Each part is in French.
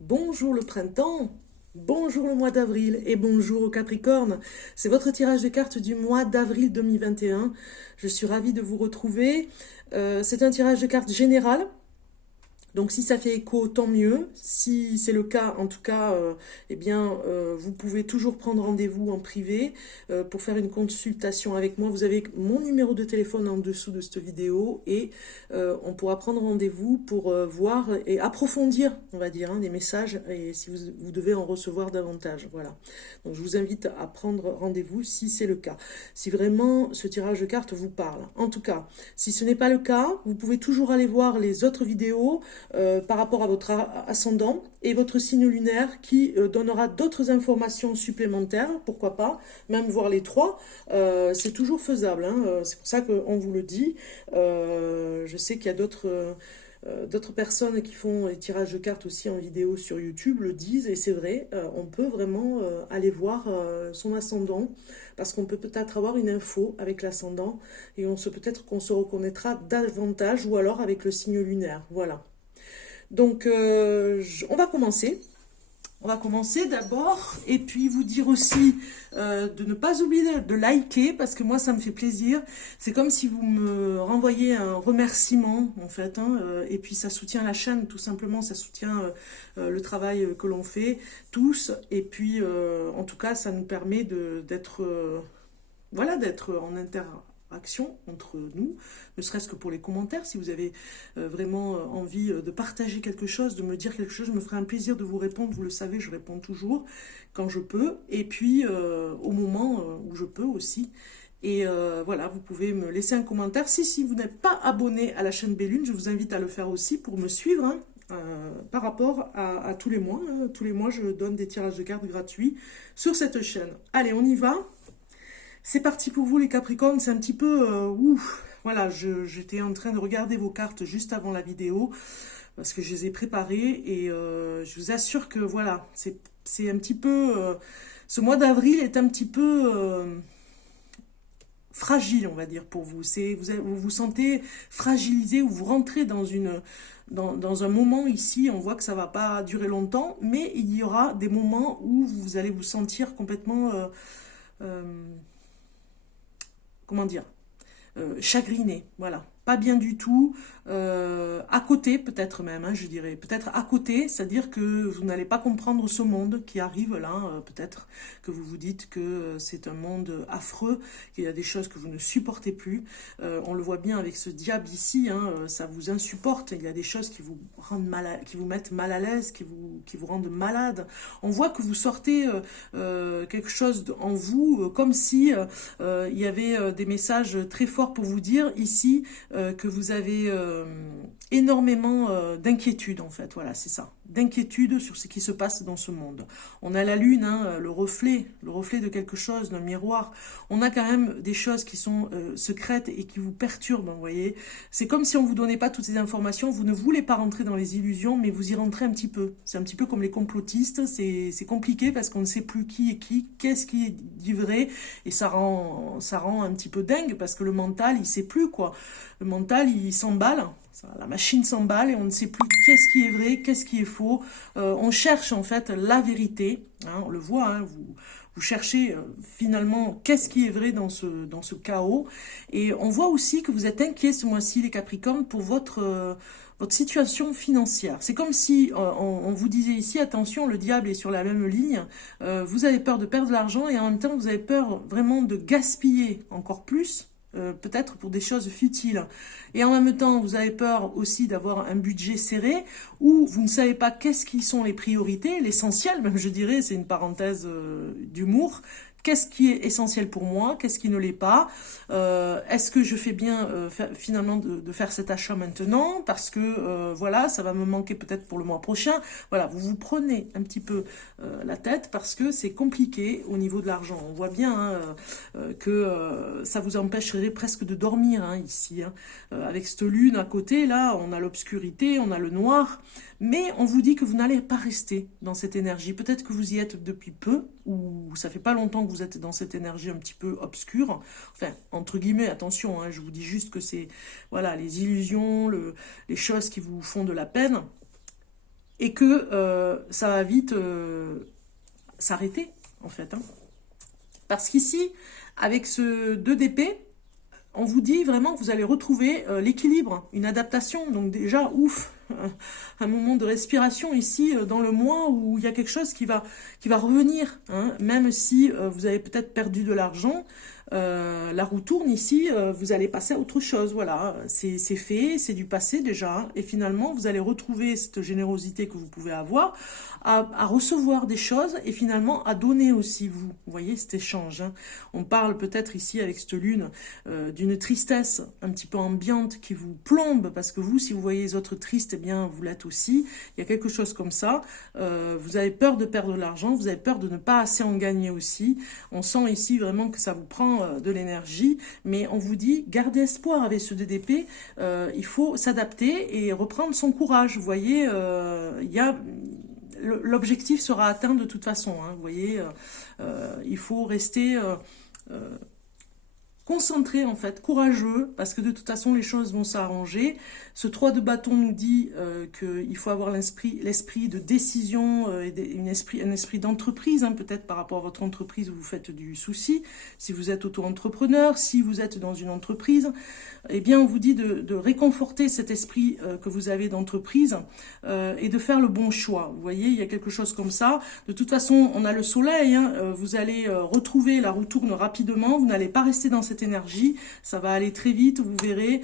Bonjour le printemps, bonjour le mois d'avril et bonjour au Capricorne. C'est votre tirage de cartes du mois d'avril 2021. Je suis ravie de vous retrouver. C'est un tirage de cartes général. Donc si ça fait écho, tant mieux. Si c'est le cas, en tout cas, vous pouvez toujours prendre rendez-vous en privé pour faire une consultation avec moi. Vous avez mon numéro de téléphone en dessous de cette vidéo et on pourra prendre rendez-vous pour voir et approfondir, on va dire, des messages et si vous devez en recevoir davantage. Voilà. Donc je vous invite à prendre rendez-vous si c'est le cas. Si vraiment ce tirage de cartes vous parle. En tout cas, si ce n'est pas le cas, vous pouvez toujours aller voir les autres vidéos par rapport à votre ascendant et votre signe lunaire qui donnera d'autres informations supplémentaires, pourquoi pas, même voir les trois, c'est toujours faisable, hein, c'est pour ça qu'on vous le dit. Je sais qu'il y a d'autres personnes qui font les tirages de cartes aussi en vidéo sur YouTube le disent, et c'est vrai, on peut vraiment aller voir son ascendant, parce qu'on peut peut-être avoir une info avec l'ascendant, et peut-être qu'on se reconnaîtra davantage, ou alors avec le signe lunaire, voilà. Donc, on va commencer. On va commencer d'abord et puis vous dire aussi de ne pas oublier de liker parce que moi ça me fait plaisir. C'est comme si vous me renvoyez un remerciement en fait, hein, et puis ça soutient la chaîne tout simplement, ça soutient le travail que l'on fait tous et puis en tout cas ça nous permet d'être d'être en interaction entre nous, ne serait-ce que pour les commentaires. Si vous avez vraiment envie de partager quelque chose, de me dire quelque chose, je me ferai un plaisir de vous répondre. Vous le savez, je réponds toujours quand je peux, et puis au moment où je peux aussi. Et voilà, vous pouvez me laisser un commentaire. Si vous n'êtes pas abonné à la chaîne Bellune, je vous invite à le faire aussi pour me suivre, hein, par rapport à tous les mois. Hein. Tous les mois, je donne des tirages de cartes gratuits sur cette chaîne. Allez, on y va. C'est parti pour vous les Capricornes, c'est un petit peu... ouf, voilà, j'étais en train de regarder vos cartes juste avant la vidéo, parce que je les ai préparées, et je vous assure que voilà, c'est un petit peu... ce mois d'avril est un petit peu fragile, on va dire, pour vous. Vous vous sentez fragilisé, ou vous rentrez dans un moment ici, on voit que ça va pas durer longtemps, mais il y aura des moments où vous allez vous sentir complètement... euh, comment dire, chagriné, voilà. Pas bien du tout, à côté peut-être même, hein, je dirais, peut-être à côté, c'est-à-dire que vous n'allez pas comprendre ce monde qui arrive là, peut-être que vous vous dites que c'est un monde affreux, qu'il y a des choses que vous ne supportez plus, on le voit bien avec ce diable ici, hein, ça vous insupporte, il y a des choses qui vous rendent qui vous mettent mal à l'aise, qui vous rendent malade, on voit que vous sortez quelque chose en vous, comme si il y avait des messages très forts pour vous dire ici que vous avez énormément d'inquiétude en fait, voilà c'est ça, d'inquiétude sur ce qui se passe dans ce monde. On a la lune, hein, le reflet de quelque chose, d'un miroir, on a quand même des choses qui sont secrètes et qui vous perturbent, vous voyez, c'est comme si on vous donnait pas toutes ces informations, vous ne voulez pas rentrer dans les illusions, mais vous y rentrez un petit peu, c'est un petit peu comme les complotistes, c'est compliqué parce qu'on ne sait plus qui est qui, qu'est-ce qui est dit vrai, et ça rend un petit peu dingue parce que le mental il sait plus quoi, le mental il s'emballe, la machine s'emballe et on ne sait plus qu'est-ce qui est vrai, qu'est-ce qui est faux, on cherche en fait la vérité, hein, on le voit, hein, vous cherchez finalement qu'est-ce qui est vrai dans ce chaos, et on voit aussi que vous êtes inquiets ce mois-ci les Capricornes pour votre situation financière. C'est comme si on vous disait ici, attention, le diable est sur la même ligne, vous avez peur de perdre de l'argent et en même temps vous avez peur vraiment de gaspiller encore plus, peut-être pour des choses futiles. Et en même temps, vous avez peur aussi d'avoir un budget serré, où vous ne savez pas qu'est-ce qui sont les priorités, l'essentiel, même je dirais, c'est une parenthèse d'humour. Qu'est-ce qui est essentiel pour moi? Qu'est-ce qui ne l'est pas? Est-ce que je fais bien finalement de faire cet achat maintenant? Parce que voilà, ça va me manquer peut-être pour le mois prochain. Voilà, vous vous prenez un petit peu la tête parce que c'est compliqué au niveau de l'argent. On voit bien hein, que ça vous empêcherait presque de dormir hein, ici. Hein. Avec cette lune à côté, là, on a l'obscurité, on a le noir. Mais on vous dit que vous n'allez pas rester dans cette énergie. Peut-être que vous y êtes depuis peu, ou ça fait pas longtemps que vous êtes dans cette énergie un petit peu obscure. Enfin, entre guillemets, attention, hein, je vous dis juste que c'est voilà les illusions, les choses qui vous font de la peine. et que ça va vite s'arrêter, en fait. Hein. Parce qu'ici, avec ce 2 d'épée, on vous dit vraiment que vous allez retrouver l'équilibre, une adaptation. Donc déjà, ouf, un moment de respiration ici dans le mois où il y a quelque chose qui va revenir. Hein, même si vous avez peut-être perdu de l'argent, la roue tourne ici, vous allez passer à autre chose. Voilà, c'est fait, c'est du passé déjà. Hein, et finalement, vous allez retrouver cette générosité que vous pouvez avoir à recevoir des choses et finalement à donner aussi, vous voyez, cet échange. Hein. On parle peut-être ici avec cette lune d'une tristesse un petit peu ambiante qui vous plombe parce que vous, si vous voyez les autres tristes, eh bien, vous l'êtes aussi. Il y a quelque chose comme ça. Vous avez peur de perdre de l'argent, vous avez peur de ne pas assez en gagner aussi. On sent ici vraiment que ça vous prend de l'énergie, mais on vous dit, gardez espoir avec ce DDP, il faut s'adapter et reprendre son courage. Vous voyez, il y a... L'objectif sera atteint de toute façon. Hein, vous voyez, il faut rester concentré en fait, courageux, parce que de toute façon les choses vont s'arranger. Ce 3 de bâton nous dit qu'il faut avoir l'esprit de décision, un esprit d'entreprise, hein, peut-être par rapport à votre entreprise où vous faites du souci. Si vous êtes auto-entrepreneur, si vous êtes dans une entreprise, eh bien on vous dit de réconforter cet esprit que vous avez d'entreprise et de faire le bon choix. Vous voyez, il y a quelque chose comme ça. De toute façon, on a le soleil, hein, vous allez retrouver la roue tourne rapidement, vous n'allez pas rester dans cette énergie, ça va aller très vite, vous verrez,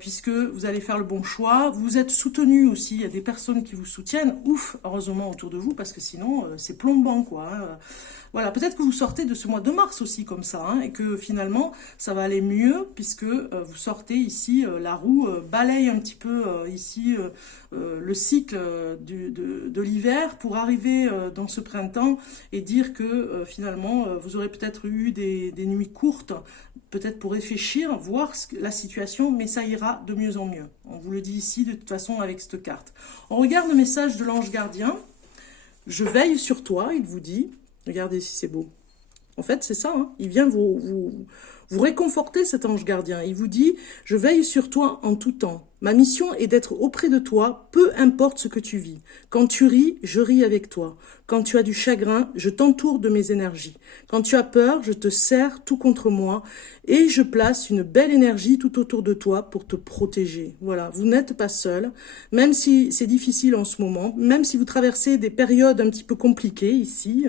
puisque vous allez faire le bon choix. Vous êtes soutenu aussi, il y a des personnes qui vous soutiennent, ouf, heureusement autour de vous, parce que sinon c'est plombant quoi. Hein. Voilà, peut-être que vous sortez de ce mois de mars aussi comme ça, hein, et que finalement ça va aller mieux, puisque vous sortez ici, la roue balaye un petit peu ici le cycle de l'hiver pour arriver dans ce printemps et dire que finalement vous aurez peut-être eu des nuits courtes, peut-être pour réfléchir, voir la situation, mais ça ira de mieux en mieux. On vous le dit ici de toute façon avec cette carte. On regarde le message de l'ange gardien. Je veille sur toi, il vous dit. Regardez si c'est beau. En fait, c'est ça. Hein. Il vient vous réconforter, cet ange gardien. Il vous dit, je veille sur toi en tout temps. Ma mission est d'être auprès de toi, peu importe ce que tu vis. Quand tu ris, je ris avec toi. Quand tu as du chagrin, je t'entoure de mes énergies. Quand tu as peur, je te serre tout contre moi et je place une belle énergie tout autour de toi pour te protéger. Voilà, vous n'êtes pas seul, même si c'est difficile en ce moment, même si vous traversez des périodes un petit peu compliquées ici.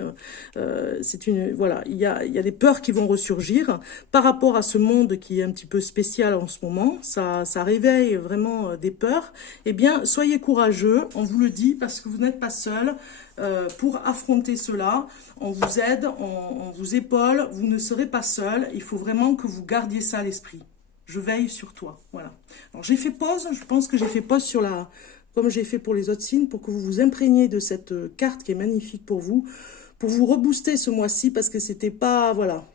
Voilà, il y a des peurs qui vont ressurgir par rapport à ce monde qui est un petit peu spécial en ce moment. Ça réveille vraiment des peurs, eh bien, soyez courageux, on vous le dit, parce que vous n'êtes pas seul pour affronter cela. On vous aide, on vous épaule, vous ne serez pas seul. Il faut vraiment que vous gardiez ça à l'esprit. Je veille sur toi, voilà. Alors, j'ai fait pause, je pense que j'ai fait pause sur comme j'ai fait pour les autres signes, pour que vous vous imprégniez de cette carte qui est magnifique pour vous rebooster ce mois-ci, parce que c'était pas, voilà,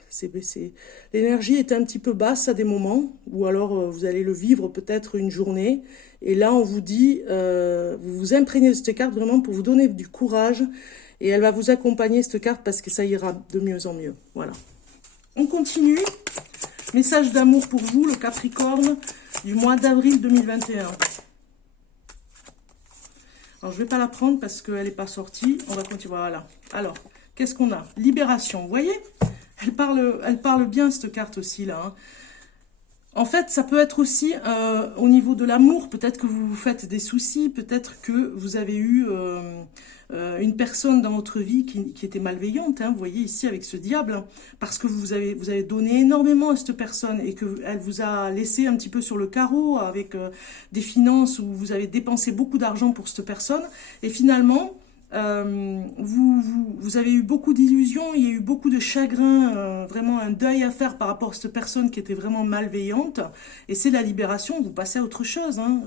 l'énergie était un petit peu basse à des moments, ou alors vous allez le vivre peut-être une journée, et là on vous dit, vous vous imprégnez de cette carte vraiment pour vous donner du courage, et elle va vous accompagner cette carte parce que ça ira de mieux en mieux, voilà. On continue, message d'amour pour vous, le Capricorne, du mois d'avril 2021. Alors, je ne vais pas la prendre parce qu'elle n'est pas sortie. On va continuer. Voilà. Alors, qu'est-ce qu'on a? Libération. Vous voyez, elle parle bien, cette carte aussi, là. Hein. En fait, ça peut être aussi au niveau de l'amour. Peut-être que vous vous faites des soucis. Peut-être que vous avez eu une personne dans votre vie qui était malveillante. Hein, vous voyez ici avec ce diable. Hein, parce que vous avez donné énormément à cette personne et qu'elle vous a laissé un petit peu sur le carreau avec des finances où vous avez dépensé beaucoup d'argent pour cette personne. Et finalement... vous avez eu beaucoup d'illusions, il y a eu beaucoup de chagrin, vraiment un deuil à faire par rapport à cette personne qui était vraiment malveillante, et c'est la libération, vous passez à autre chose, hein.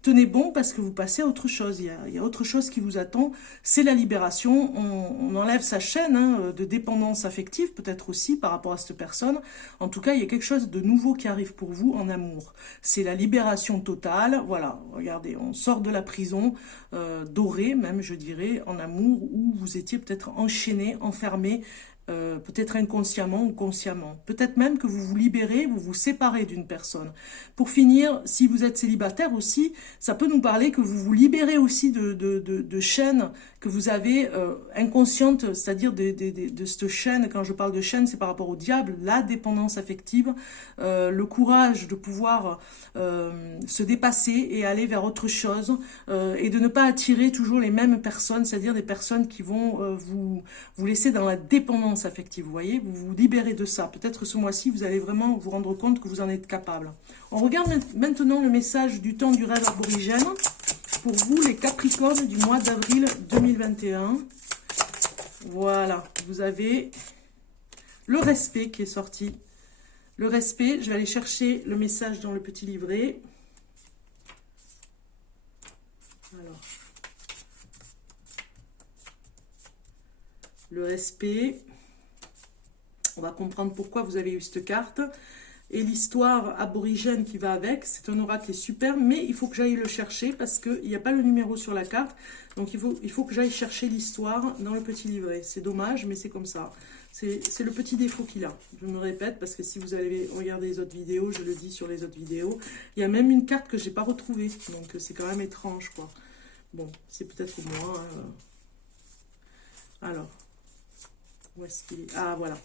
Tenez bon parce que vous passez à autre chose, il y a autre chose qui vous attend, c'est la libération, on enlève sa chaîne hein, de dépendance affective, peut-être aussi par rapport à cette personne, en tout cas il y a quelque chose de nouveau qui arrive pour vous en amour, c'est la libération totale, voilà, regardez, on sort de la prison dorée même je dirais, en amour, où vous étiez peut-être enchaîné, enfermé, peut-être inconsciemment ou consciemment. Peut-être même que vous vous libérez, vous vous séparez d'une personne. Pour finir, si vous êtes célibataire aussi, ça peut nous parler que vous vous libérez aussi de chaînes que vous avez inconscientes, c'est-à-dire de cette chaîne. Quand je parle de chaîne, c'est par rapport au diable, la dépendance affective, le courage de pouvoir se dépasser et aller vers autre chose, et de ne pas attirer toujours les mêmes personnes, c'est-à-dire des personnes qui vont vous laisser dans la dépendance affective, vous voyez, vous vous libérez de ça. Peut-être ce mois-ci, vous allez vraiment vous rendre compte que vous en êtes capable. On regarde maintenant le message du temps du rêve aborigène pour vous, les Capricornes, du mois d'avril 2021. Voilà, vous avez le respect qui est sorti. Le respect, je vais aller chercher le message dans le petit livret. Alors, le respect. On va comprendre pourquoi vous avez eu cette carte. Et l'histoire aborigène qui va avec, c'est un oracle qui est super, mais il faut que j'aille le chercher parce qu'il n'y a pas le numéro sur la carte. Donc il faut que j'aille chercher l'histoire dans le petit livret. C'est dommage, mais c'est comme ça. C'est le petit défaut qu'il a. Je me répète, parce que si vous allez regarder les autres vidéos, je le dis sur les autres vidéos, il y a même une carte que je n'ai pas retrouvée. Donc c'est quand même étrange, quoi. Bon, c'est peut-être moi. Alors, où est-ce qu'il est? Ah, voilà.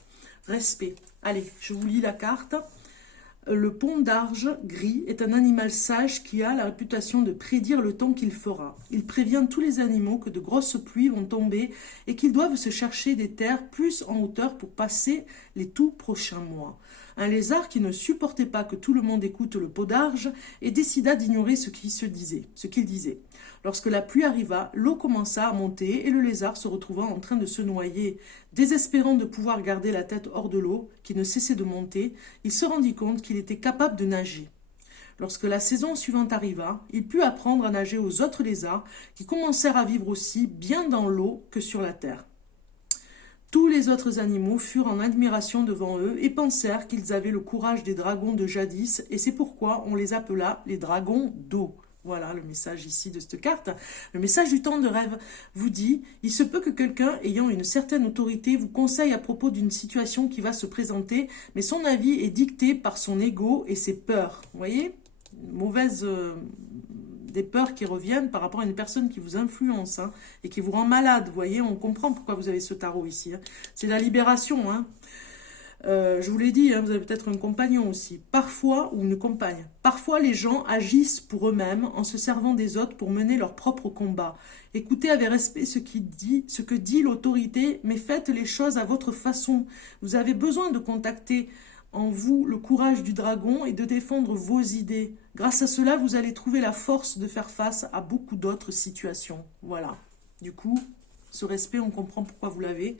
Respect. Allez, je vous lis la carte. Le pont d'Arge gris est un animal sage qui a la réputation de prédire le temps qu'il fera. Il prévient tous les animaux que de grosses pluies vont tomber et qu'ils doivent se chercher des terres plus en hauteur pour passer les tout prochains mois. Un lézard qui ne supportait pas que tout le monde écoute le pot d'Arge et décida d'ignorer ce qu'il disait. Lorsque la pluie arriva, l'eau commença à monter et le lézard se retrouva en train de se noyer. Désespérant de pouvoir garder la tête hors de l'eau, qui ne cessait de monter, il se rendit compte qu'il était capable de nager. Lorsque la saison suivante arriva, il put apprendre à nager aux autres lézards qui commencèrent à vivre aussi bien dans l'eau que sur la terre. Tous les autres animaux furent en admiration devant eux et pensèrent qu'ils avaient le courage des dragons de jadis, et c'est pourquoi on les appela les dragons d'eau. Voilà le message ici de cette carte. Le message du temps de rêve vous dit « Il se peut que quelqu'un ayant une certaine autorité vous conseille à propos d'une situation qui va se présenter, mais son avis est dicté par son ego et ses peurs. » Vous voyez, des peurs qui reviennent par rapport à une personne qui vous influence, hein, et qui vous rend malade. Vous voyez, on comprend pourquoi vous avez ce tarot ici. Hein. C'est la libération, hein. Je vous l'ai dit, hein, vous avez peut-être un compagnon aussi, parfois, ou une compagne. Parfois, les gens agissent pour eux-mêmes en se servant des autres pour mener leur propre combat. Écoutez avec respect ce que dit l'autorité, mais faites les choses à votre façon. Vous avez besoin de contacter en vous le courage du dragon et de défendre vos idées. Grâce à cela, vous allez trouver la force de faire face à beaucoup d'autres situations. Voilà. Du coup, ce respect, on comprend pourquoi vous l'avez.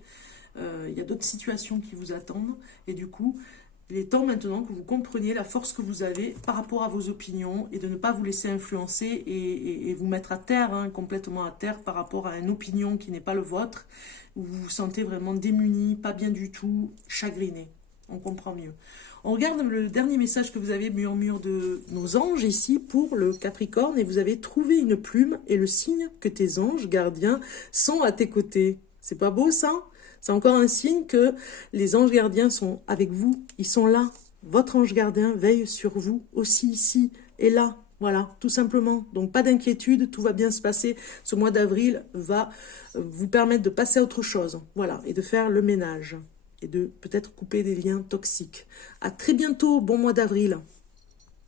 Il y a d'autres situations qui vous attendent et du coup il est temps maintenant que vous compreniez la force que vous avez par rapport à vos opinions et de ne pas vous laisser influencer et vous mettre à terre, hein, complètement à terre par rapport à une opinion qui n'est pas le vôtre, où vous vous sentez vraiment démuni, pas bien du tout, chagriné. On comprend mieux. On regarde le dernier message que vous avez, murmure de nos anges ici pour le Capricorne, et vous avez trouvé une plume et le signe que tes anges gardiens sont à tes côtés. C'est pas beau ça ? C'est encore un signe que les anges gardiens sont avec vous, ils sont là. Votre ange gardien veille sur vous aussi ici et là. Voilà, tout simplement. Donc pas d'inquiétude, tout va bien se passer. Ce mois d'avril va vous permettre de passer à autre chose. Voilà, et de faire le ménage. Et de peut-être couper des liens toxiques. À très bientôt, bon mois d'avril.